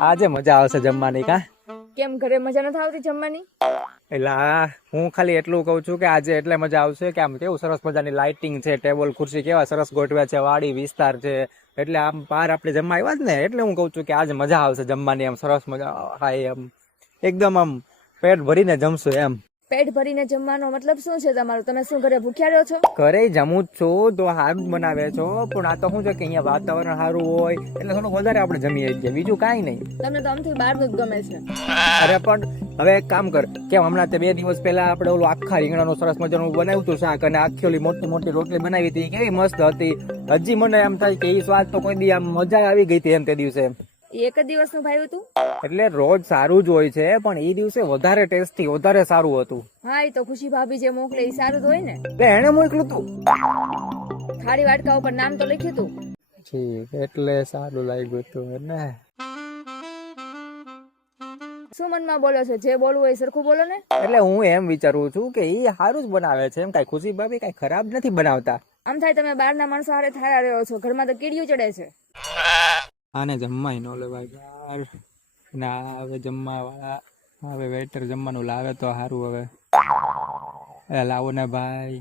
આજે મજા આવશે જમવાની કા. કેમ ઘરે મજા નથી આવતી જમવાની? એટલે હું ખાલી એટલું કઉ છું કે આજે એટલે મજા આવશે કે આમ કેવું સરસ મજાની લાઇટિંગ છે, ટેબલ ખુરશી કેવા સરસ ગોઠવ્યા છે, વાડી વિસ્તાર છે, એટલે આમ બહાર આપણે જમવા આવ્યા જ ને એટલે હું કઉ છું કે આજે મજા આવશે જમવાની. આમ સરસ મજા હાય એમ એકદમ આમ પેટ ભરીને જમશું એમ. પેટ ભરીને જમવાનો મતલબ શું છે તમારું? તમે શું ઘરે ભૂખ્યા રહ્યો છો? ઘરે જમું જ છું તો સારું બનાવે છો, પણ આ તો શું છે કે અહીંયા વાતાવરણ સારું હોય એટલે થોડુંક વધારે આપણે જમીએ છીએ, બીજું કાંઈ નહીં. તમને તો આમથી બહારનું જ ગમે છે. અરે પણ હવે એક કામ કર, કેમ હમણાં તે 2 દિવસ પહેલા આપણે ઓલું આખા રીંગણાનું સરસ મજાનું બનાવ્યું હતું શાક, અને આખી ઓલી મોટી મોટી રોટલી બનાવી હતી, કેવી મસ્ત હતી. હજી મને એમ થાય કે એ સ્વાદ તો કોઈ દી આમ મજા આવી ગઈ હતી એમ તે દિવસે. એક જ દિવસનું ભાવ્યું હતું? એટલે રોજ સારું જ હોય છે, પણ એ દિવસે વધારે ટેસ્ટી વધારે સારું હતું. હા, એ તો ખુશી ભાભી જે મોકલે એ સારું જ હોય ને. એને મોકલું તું થાળી વાટકા ઉપર નામ તો લખ્યું હતું. ઠીક, એટલે સારું લાગ્યું હતું ને. શું મનમાં બોલો છો? જે બોલવું હોય સરખું બોલો ને. એટલે હું એમ વિચારું છું કે એ સારું જ બનાવે છે, એમ કઈ ખુશી ભાભી કઈ ખરાબ નથી બનાવતા. આમ થાય તમે બહારના માણસો હારે થાળા રહ્યો છો, ઘરમાં તો કીડિયું ચડે છે. આને જમવાય ન લેવાય યાર. ના હવે જમવા વાળા, હવે વેટર જમવાનું લાવે તો સારું. હવે લાવો ને ભાઈ.